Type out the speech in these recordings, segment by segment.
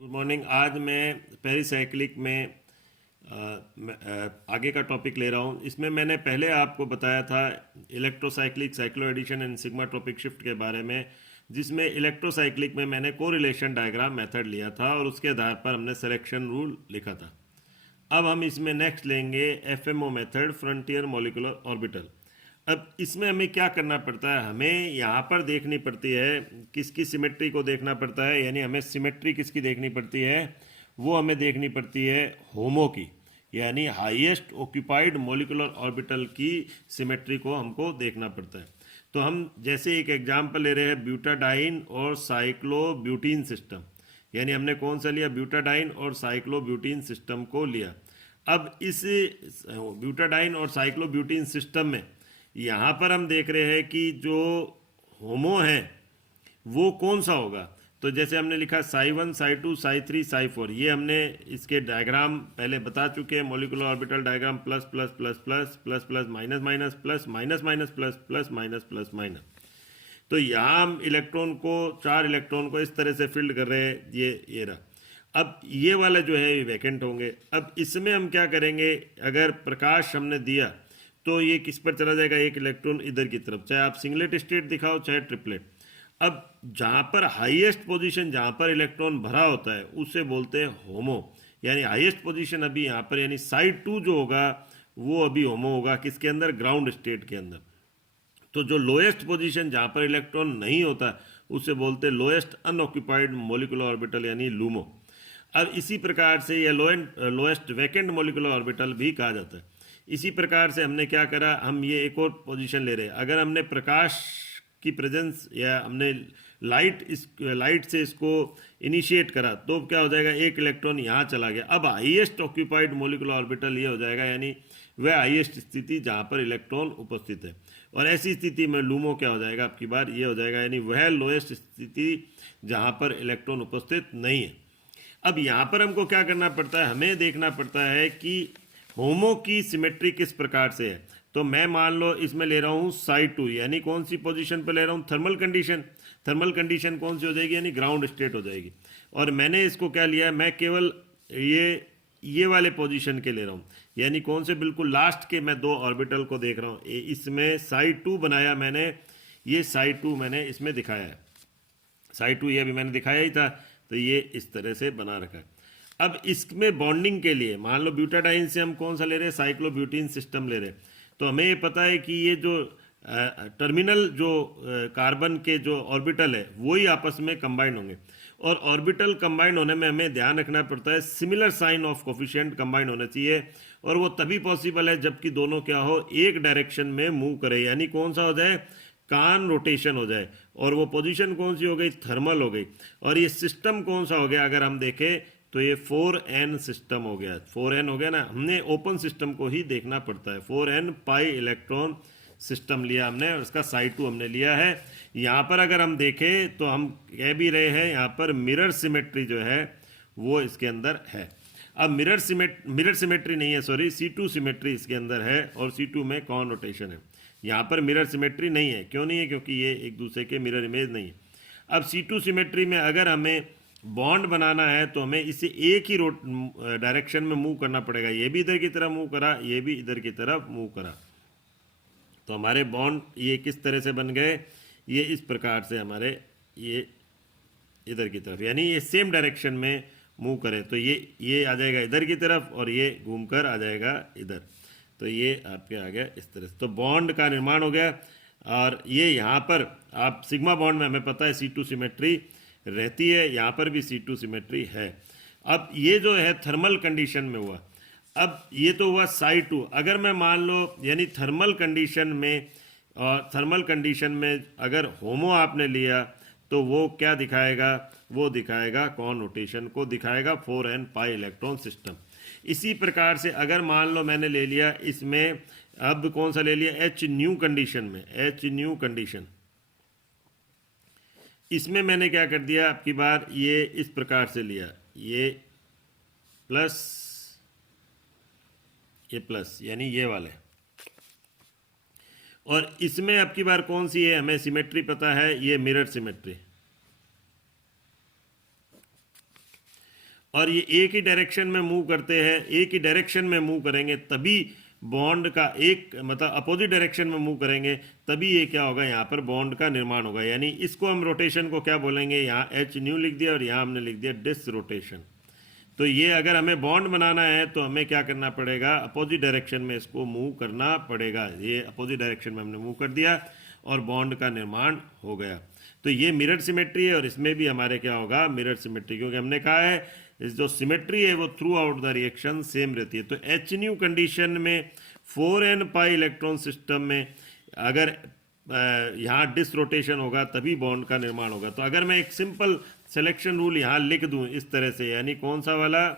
Good morning. आज मैं pericyclic में आगे का टॉपिक ले रहा हूँ। इसमें मैंने पहले आपको बताया था electrocyclic cycloaddition and sigmatropic shift के बारे में, जिसमें इलेक्ट्रोसाइक्लिक में मैंने कोरिलेशन डायग्राम मेथड लिया था और उसके आधार पर हमने सिलेक्शन रूल लिखा था। अब हम इसमें नेक्स्ट लेंगे FMO method, frontier molecular orbital. अब इसमें हमें क्या करना पड़ता है, हमें यहाँ पर देखनी पड़ती है किसकी सिमेट्री को देखना पड़ता है, यानी हमें सिमेट्री किसकी देखनी पड़ती है, वो हमें देखनी पड़ती है होमो की, यानी हाईएस्ट ऑक्यूपाइड मॉलिक्यूलर ऑर्बिटल की सिमेट्री को हमको देखना पड़ता है। तो हम जैसे एक एग्जांपल ले रहे हैं ब्यूटाडाइन और साइक्लोब्यूटीन सिस्टम, यानी हमने कौन सा लिया, ब्यूटाडाइन और साइक्लोब्यूटीन सिस्टम को लिया। अब इस ब्यूटाडाइन और साइक्लोब्यूटीन सिस्टम में यहाँ पर हम देख रहे हैं कि जो होमो है वो कौन सा होगा। तो जैसे हमने लिखा साई 1 साई 2 साई 3 साई 4, ये हमने इसके डायग्राम पहले बता चुके हैं। Molecular orbital diagram plus plus plus plus plus plus minus minus plus minus minus plus plus minus plus minus. तो यहाँ हम इलेक्ट्रॉन को, 4 इलेक्ट्रॉन को इस तरह से फील्ड कर रहे हैं, ये रहा। अब ये वाला जो है ये वैकेंट होंगे। अब इसमें हम क्या करेंगे, अगर प्रकाश हमने दिया तो ये किस पर चला जाएगा, एक इलेक्ट्रॉन इधर की तरफ, चाहे आप सिंगलेट स्टेट दिखाओ चाहे ट्रिपलेट। अब जहाँ पर हाईएस्ट पोजीशन, जहाँ पर इलेक्ट्रॉन भरा होता है उसे बोलते हैं होमो, यानी हाईएस्ट पोजीशन अभी यहाँ पर, यानी साइड 2 जो होगा वो अभी होमो होगा, किसके अंदर, ग्राउंड स्टेट के अंदर। तो जो लोएस्ट पोजीशन जहाँ पर इलेक्ट्रॉन नहीं होता उसे बोलते हैं लोएस्ट अनऑक्यूपाइड मॉलिक्यूलर ऑर्बिटल, यानी लूमो। अब इसी प्रकार से यह लोएस्ट वैकेंट मॉलिक्यूलर ऑर्बिटल भी कहा जाता है। इसी प्रकार से हमने क्या करा, हम ये एक और पोजीशन ले रहे हैं। अगर हमने प्रकाश की प्रेजेंस या हमने लाइट से इसको इनिशिएट करा तो क्या हो जाएगा, एक इलेक्ट्रॉन यहाँ चला गया। अब हाईएस्ट ऑक्यूपाइड मॉलिक्यूलर ऑर्बिटल ये हो जाएगा, यानी वह हाईएस्ट स्थिति जहाँ पर इलेक्ट्रॉन उपस्थित है। और ऐसी स्थिति में लूमो क्या हो जाएगा, आपकी बार ये हो जाएगा, यानी वह लोएस्ट स्थिति जहाँ पर इलेक्ट्रॉन उपस्थित नहीं है। अब यहाँ पर हमको क्या करना पड़ता है, हमें देखना पड़ता है कि होमो की सिमेट्री किस प्रकार से है। तो मैं मान लो इसमें ले रहा हूँ साई 2, यानी कौन सी पोजीशन पर ले रहा हूँ, थर्मल कंडीशन। थर्मल कंडीशन कौन सी हो जाएगी, यानी ग्राउंड स्टेट हो जाएगी। और मैंने इसको क्या लिया है, मैं केवल ये वाले पोजीशन के ले रहा हूँ, यानी कौन से, बिल्कुल लास्ट के मैं 2 ऑर्बिटल को देख रहा हूँ। इसमें साई 2 बनाया मैंने, ये साई 2 मैंने इसमें दिखाया है, साई 2 ये भी मैंने दिखाया ही था। तो ये इस तरह से बना रखा है। अब इसमें बॉन्डिंग के लिए मान लो ब्यूटाडाइन से हम कौन सा ले रहे हैं, साइक्लोब्यूटीन सिस्टम ले रहे हैं। तो हमें ये पता है कि ये जो टर्मिनल जो कार्बन के जो ऑर्बिटल है वही आपस में कंबाइन होंगे। और ऑर्बिटल कंबाइन होने में हमें ध्यान रखना पड़ता है, similar sign of coefficient combine होना चाहिए। और वो तभी पॉसिबल है जबकि दोनों क्या हो, एक डायरेक्शन में मूव करे, यानी कौन सा हो जाए, कान रोटेशन हो जाए। और वो पोजीशन कौन सी हो गई, थर्मल हो गई। और ये सिस्टम कौन सा हो गया, अगर हम देखें तो ये 4n सिस्टम हो गया। 4n हो गया ना, हमने ओपन सिस्टम को ही देखना पड़ता है। 4n पाई इलेक्ट्रॉन सिस्टम लिया हमने, और उसका साई 2 हमने लिया है। यहाँ पर अगर हम देखें तो हम कह भी रहे हैं यहाँ पर मिरर सिमेट्री जो है वो इसके अंदर है। अब मिरर सिमेट्री नहीं है, सॉरी, C2 सिमेट्री इसके अंदर है, और C2 में कॉन रोटेशन है। यहाँ पर मिरर सिमेट्री नहीं है, क्यों नहीं है, क्योंकि ये एक दूसरे के मिरर इमेज नहीं है। अब C2 सिमेट्री में अगर हमें बॉन्ड बनाना है तो हमें इसे एक ही डायरेक्शन में मूव करना पड़ेगा। ये भी इधर की तरफ मूव करा, ये भी इधर की तरफ मूव करा, तो हमारे बॉन्ड ये किस तरह से बन गए, ये इस प्रकार से हमारे ये इधर की तरफ, यानी ये सेम डायरेक्शन में मूव करें तो ये आ जाएगा इधर की तरफ और ये घूमकर आ जाएगा इधर। तो ये आपके आ गया इस तरह से। तो बॉन्ड का निर्माण हो गया। और ये यहाँ पर आप सिग्मा बॉन्ड में हमें पता है C2 सिमेट्री रहती है, यहाँ पर भी C2 सिमेट्री है। अब ये जो है थर्मल कंडीशन में हुआ। अब ये तो हुआ साई 2। अगर मैं मान लो यानी थर्मल कंडीशन में, और थर्मल कंडीशन में अगर होमो आपने लिया तो वो क्या दिखाएगा, वो दिखाएगा कॉन रोटेशन को दिखाएगा, 4n पाई इलेक्ट्रॉन सिस्टम। इसी प्रकार से अगर मान लो मैंने ले लिया इसमें, अब कौन सा ले लिया, एच न्यू कंडीशन में, एच न्यू कंडीशन, इसमें मैंने क्या कर दिया, आपकी बार ये इस प्रकार से लिया, ये प्लस, ये प्लस, यानी ये वाले। और इसमें आपकी बार कौन सी है, हमें सिमेट्री पता है, ये मिरर सिमेट्री। और ये एक ही डायरेक्शन में मूव करते हैं, एक ही डायरेक्शन में मूव करेंगे तभी बॉन्ड का एक मतलब अपोजिट डायरेक्शन में मूव करेंगे तभी ये क्या होगा, यहाँ पर बॉन्ड का निर्माण होगा। यानी इसको हम रोटेशन को क्या बोलेंगे, यहाँ एच न्यू लिख दिया और यहाँ हमने लिख दिया डिस रोटेशन। तो ये अगर हमें बॉन्ड बनाना है तो हमें क्या करना पड़ेगा, अपोजिट डायरेक्शन में इसको मूव करना पड़ेगा। ये अपोजिट डायरेक्शन में हमने मूव कर दिया और बॉन्ड का निर्माण हो गया। तो ये मिरर सिमेट्री है और इसमें भी हमारे क्या होगा, मिरर सिमेट्री, क्योंकि हमने कहा है इस जो सिमेट्री है वो through out the reaction same रहती है। तो एच न्यू कंडीशन में 4n पाई इलेक्ट्रॉन सिस्टम में अगर यहाँ डिस रोटेशन होगा तभी बॉन्ड का निर्माण होगा। तो अगर मैं एक सिंपल सिलेक्शन रूल यहाँ लिख दूँ इस तरह से, यानी कौन सा वाला,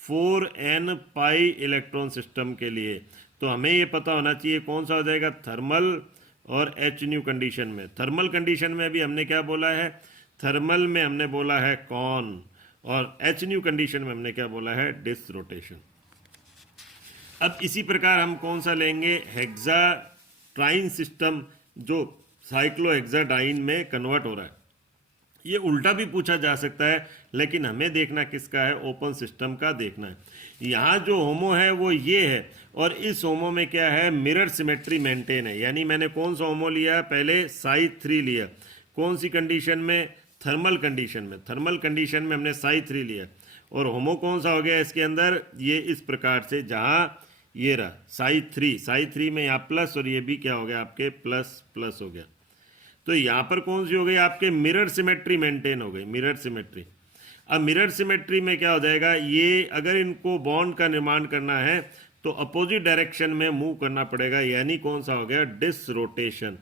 4n पाई इलेक्ट्रॉन सिस्टम के लिए, तो हमें ये पता होना चाहिए कौन सा हो जाएगा, थर्मल और एच न्यू कंडीशन में। थर्मल कंडीशन में भी हमने क्या बोला है, थर्मल में हमने बोला है कॉन, और एच न्यू कंडीशन में हमने क्या बोला है, डिस रोटेशन। अब इसी प्रकार हम कौन सा लेंगे, हेक्साट्राइन सिस्टम जो साइक्लोहेक्साडाइन में कन्वर्ट हो रहा है। ये उल्टा भी पूछा जा सकता है, लेकिन हमें देखना किसका है, ओपन सिस्टम का देखना है। यहाँ जो होमो है वो ये है, और इस होमो में क्या है, मिरर सिमेट्री मेंटेन है। यानी मैंने कौन सा होमो लिया, पहले साई 3 लिया, कौन सी कंडीशन में, थर्मल कंडीशन में। थर्मल कंडीशन में हमने साई 3 लिया, और होमो कौन सा हो गया इसके अंदर, ये इस प्रकार से, जहाँ ये रहा साई 3 में यहाँ प्लस, और ये भी क्या हो गया आपके प्लस प्लस हो गया। तो यहाँ पर कौन सी हो गई आपके, मिरर सिमेट्री मेंटेन हो गई, मिरर सिमेट्री। अब मिरर सिमेट्री में क्या हो जाएगा, ये अगर इनको बॉन्ड का निर्माण करना है तो अपोजिट डायरेक्शन में मूव करना पड़ेगा, यानी कौन सा हो गया, डिस रोटेशन।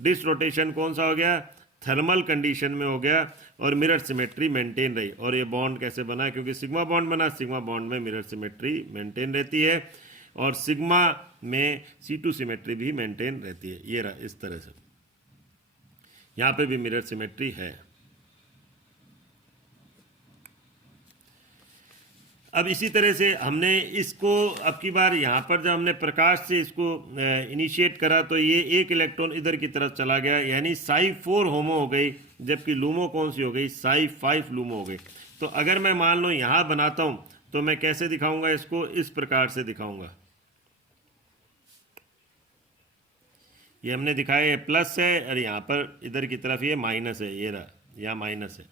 डिस रोटेशन कौन सा हो गया, थर्मल कंडीशन में हो गया, और मिरर सिमेट्री मेंटेन रही। और ये बॉन्ड कैसे बना, क्योंकि सिग्मा बॉन्ड बना, सिग्मा बॉन्ड में मिरर सिमेट्री मेंटेन रहती है, और सिग्मा में C2 सिमेट्री भी मेंटेन रहती है। ये रहा इस तरह से, यहाँ पे भी मिरर सिमेट्री है। अब इसी तरह से हमने इसको अब की बार यहाँ पर जब हमने प्रकाश से इसको इनिशिएट करा तो ये एक इलेक्ट्रॉन इधर की तरफ चला गया, यानी साई 4 होमो हो गई, जबकि लूमो कौन सी हो गई, साई 5 लूमो हो गई। तो अगर मैं मान लो यहाँ बनाता हूँ तो मैं कैसे दिखाऊंगा इसको, इस प्रकार से दिखाऊंगा। ये हमने दिखाया ये प्लस है और यहाँ पर इधर की तरफ ये माइनस है, ये रहा यहाँ माइनस है।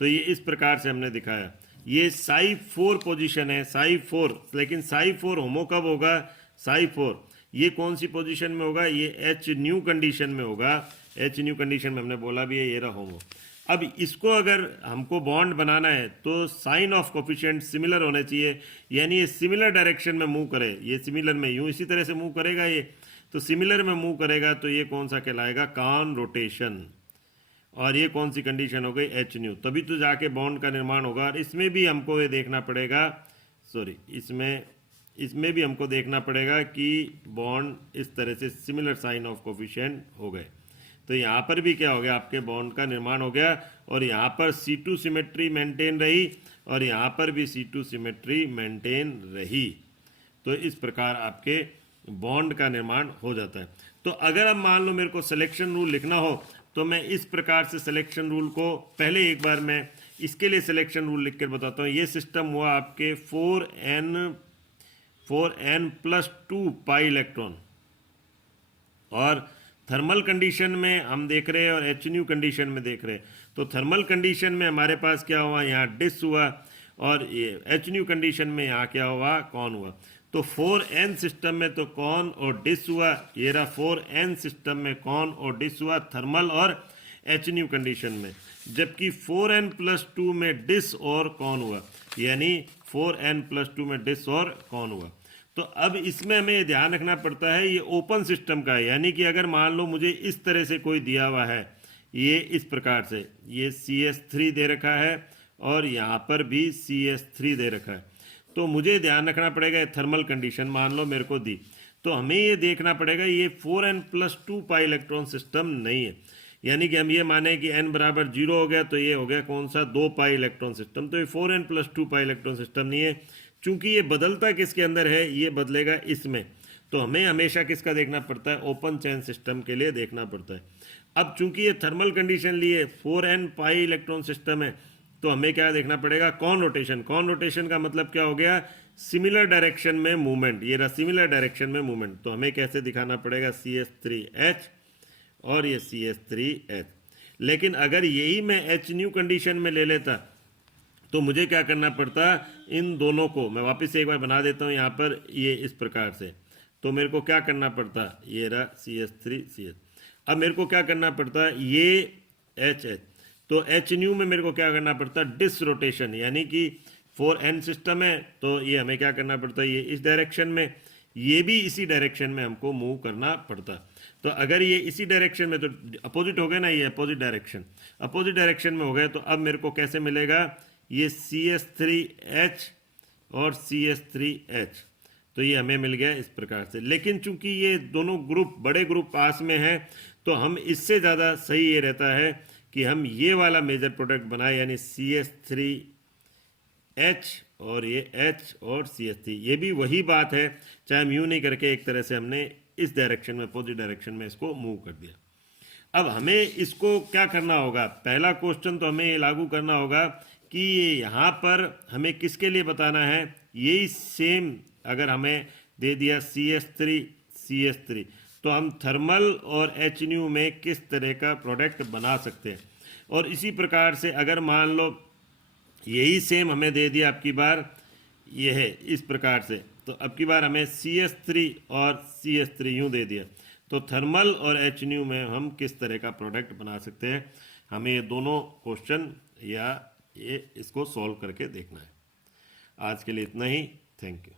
तो ये इस प्रकार से हमने दिखाया। ये साई 4 पोजीशन है, साई 4, लेकिन साई 4 होमो कब होगा, साई 4 ये कौन सी पोजीशन में होगा, ये एच न्यू कंडीशन में होगा। एच न्यू कंडीशन में हमने बोला भी है, ये रहा होमो। अब इसको अगर हमको बॉन्ड बनाना है तो साइन ऑफ कोफिशिएंट सिमिलर होने चाहिए, यानी ये सिमिलर डायरेक्शन में मूव करे, ये सिमिलर में यूं इसी तरह से मूव करेगा ये, तो सिमिलर में मूव करेगा तो ये कौन सा कहलाएगा, कॉन रोटेशन। और ये कौन सी कंडीशन हो गई, एच न्यू, तभी तो जाके बॉन्ड का निर्माण होगा। और इसमें भी हमको ये देखना पड़ेगा, सॉरी इसमें भी हमको देखना पड़ेगा कि बॉन्ड इस तरह से सिमिलर साइन ऑफ कोफिशिएंट हो गए। तो यहाँ पर भी क्या हो गया, आपके बॉन्ड का निर्माण हो गया, और यहाँ पर C2 सिमेट्री मेंटेन रही, और यहाँ पर भी C2 सिमेट्री मेंटेन रही। तो इस प्रकार आपके बॉन्ड का निर्माण हो जाता है। तो अगर अब मान लो मेरे को सिलेक्शन रूल लिखना हो तो मैं इस प्रकार से सिलेक्शन रूल को, पहले एक बार मैं इसके लिए सिलेक्शन रूल लिख कर बताता हूँ। ये सिस्टम हुआ आपके 4n+2 पाई इलेक्ट्रॉन, और थर्मल कंडीशन में हम देख रहे हैं और एच न्यू कंडीशन में देख रहे हैं। तो थर्मल कंडीशन में हमारे पास क्या हुआ, यहाँ डिस हुआ, और ये एच न्यू कंडीशन में यहाँ क्या हुआ, कॉन हुआ। तो 4n सिस्टम में तो कॉन और डिस हुआ, ये रहा 4n सिस्टम में कॉन और डिस हुआ थर्मल और एच न्यू कंडीशन में, जबकि 4n+2 में डिस और कॉन हुआ, यानी 4n+2 में डिस और कॉन हुआ। तो अब इसमें हमें ये ध्यान रखना पड़ता है, ये ओपन सिस्टम का है, यानी कि अगर मान लो मुझे इस तरह से कोई दिया हुआ है, ये इस प्रकार से, ये CS3 दे रखा है और यहाँ पर भी CS3 दे रखा है, तो मुझे ध्यान रखना पड़ेगा, थर्मल कंडीशन मान लो मेरे को दी, तो हमें ये देखना पड़ेगा ये 4n+2 पाई इलेक्ट्रॉन सिस्टम नहीं है। यानी कि हम ये माने कि n बराबर 0 हो गया तो ये हो गया कौन सा, 2 पाई इलेक्ट्रॉन सिस्टम। तो ये 4n+2 पाई इलेक्ट्रॉन सिस्टम नहीं है, चूंकि ये बदलता किसके अंदर है, ये बदलेगा इसमें। तो हमें हमेशा किसका देखना पड़ता है, ओपन चेन सिस्टम के लिए देखना पड़ता है। अब चूंकि ये थर्मल कंडीशन लिए 4n पाई इलेक्ट्रॉन सिस्टम है, तो हमें क्या देखना पड़ेगा, कौन रोटेशन। कौन रोटेशन का मतलब क्या हो गया, सिमिलर डायरेक्शन में मूवमेंट, ये रहा सिमिलर डायरेक्शन में मूवमेंट। तो हमें कैसे दिखाना पड़ेगा, CH3H और ये CH3H। लेकिन अगर यही मैं H न्यू कंडीशन में ले लेता तो मुझे क्या करना पड़ता, इन दोनों को मैं वापस से एक बार बना देता हूँ यहाँ पर, ये इस प्रकार से। तो मेरे को क्या करना पड़ता, ये रहा CH3CH। अब मेरे को क्या करना पड़ता, ये HH, तो H न्यू में मेरे को क्या करना पड़ता, डिस रोटेशन, यानी कि 4n सिस्टम है तो ये हमें क्या करना पड़ता, ये इस डायरेक्शन में, ये भी इसी डायरेक्शन में हमको मूव करना पड़ता। तो अगर ये इसी डायरेक्शन में, तो अपोजिट हो गया ना, ये अपोजिट डायरेक्शन में हो गया। तो अब मेरे को कैसे मिलेगा, ये CH3H और CH3H, तो ये हमें मिल गया इस प्रकार से। लेकिन चूंकि ये दोनों ग्रुप बड़े ग्रुप पास में हैं, तो हम इससे ज़्यादा सही ये रहता है कि हम ये वाला मेजर प्रोडक्ट बनाए, यानी CH3H और ये H और CH3। ये भी वही बात है, चाहे हम यूँ नहीं करके एक तरह से हमने इस डायरेक्शन में, अपोजिट डायरेक्शन में इसको मूव कर दिया। अब हमें इसको क्या करना होगा, पहला क्वेश्चन तो हमें लागू करना होगा कि यहाँ पर हमें किसके लिए बताना है, यही सेम अगर हमें दे दिया CH3 तो हम थर्मल और H न्यू में किस तरह का प्रोडक्ट बना सकते हैं। और इसी प्रकार से अगर मान लो यही सेम हमें दे दिया, अब की बार ये है इस प्रकार से, तो अब की बार हमें CH3 और CH3 यूँ दे दिया, तो थर्मल और H न्यू में हम किस तरह का प्रोडक्ट बना सकते हैं। हमें ये दोनों क्वेश्चन या ये इसको सॉल्व करके देखना है। आज के लिए इतना ही, थैंक यू।